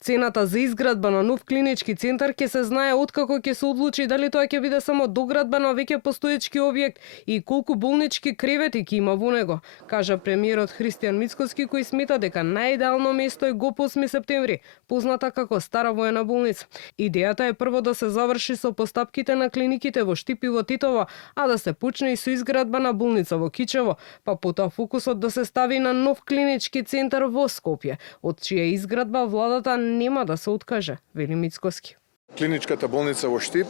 Цената за изградба на нов клинички центар ќе се знае откако ќе се одлучи дали тоа ќе биде само доградба на веќе постоечки објект и колку болнички кревети ќе има во него, кажа премиерот Христијан Мицкоски, кој смета дека најидеално место е ГОП 8 септември, позната како Стара воена болница. Идејата е прво да се заврши со постапките на клиниките во Штип и во Титово, а да се почне и со изградба на болница во Кичево, па потоа фокусот да се стави на нов клинички центар во Скопје, од чија изградба владата нема да се откаже, вели Мицкоски. Клиничката болница во Штип,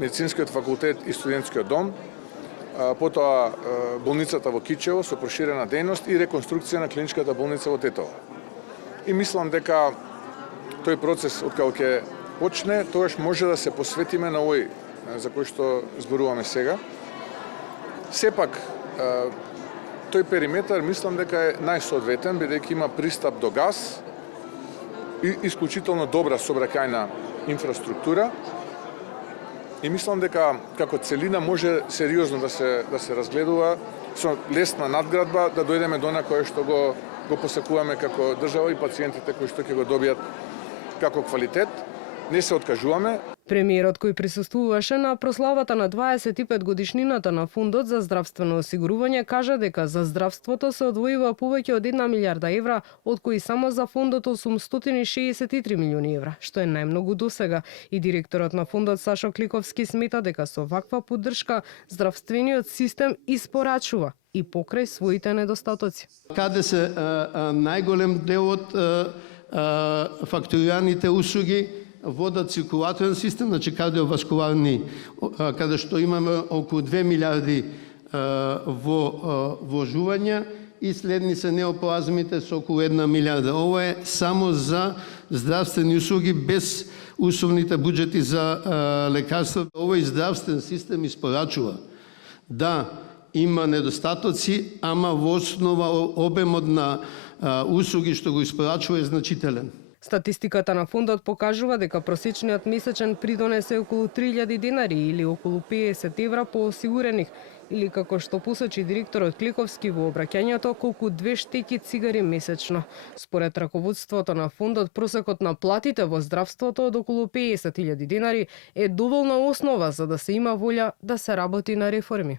медицинскиот факултет и студентскиот дом, потоа болницата во Кичево со проширена дејност и реконструкција на клиничката болница во Тетово. И мислам дека тој процес откако ќе почне, тоаш може да се посветиме на овој за кој што зборуваме сега. Сепак тој периметар мислам дека е најсоодветен, бидејќи има пристап до газ и исклучително добра сообраќајна инфраструктура. И мислам дека како целина може сериозно да се разгледува со лесна надградба да дојдеме до на кое што го посакуваме како држава и пациентите кои што ќе го добијат како квалитет. Не се откажуваме. Премиерот кој присуствуваше на прославата на 25 годишнината на Фондот за здравствено осигурување кажа дека за здравството се одвојува повеќе од 1 милиарда евра, од кои само за Фондот 863 милиони евра, што е најмногу досега. И директорот на Фондот Сашо Кликовски смета дека со ваква поддршка здравствениот систем испорачува и покрај своите недостатоци. Каде се најголем дел од фактурираните услуги вода циркулаторен систем, значи кардиоваскуларни, каде што имаме околу 2 милиарди вложувања и следни се неоплазмите со околу 1 милиарда. Ова е само за здравствени услуги без условните буџети за лекарства. Овој здравствен систем испорачува. Да, има недостатоци, ама во основа обемот на услуги што го испорачува е значителен. Статистиката на фондот покажува дека просечниот месечен придонес е околу 3000 денари или околу 50 евра по осигурених, или како што посочи директорот Кликовски во обраќањето, колку 2 штеки цигари месечно. Според раководството на фондот, просекот на платите во здравството од околу 50.000 денари е доволна основа за да се има волја да се работи на реформи.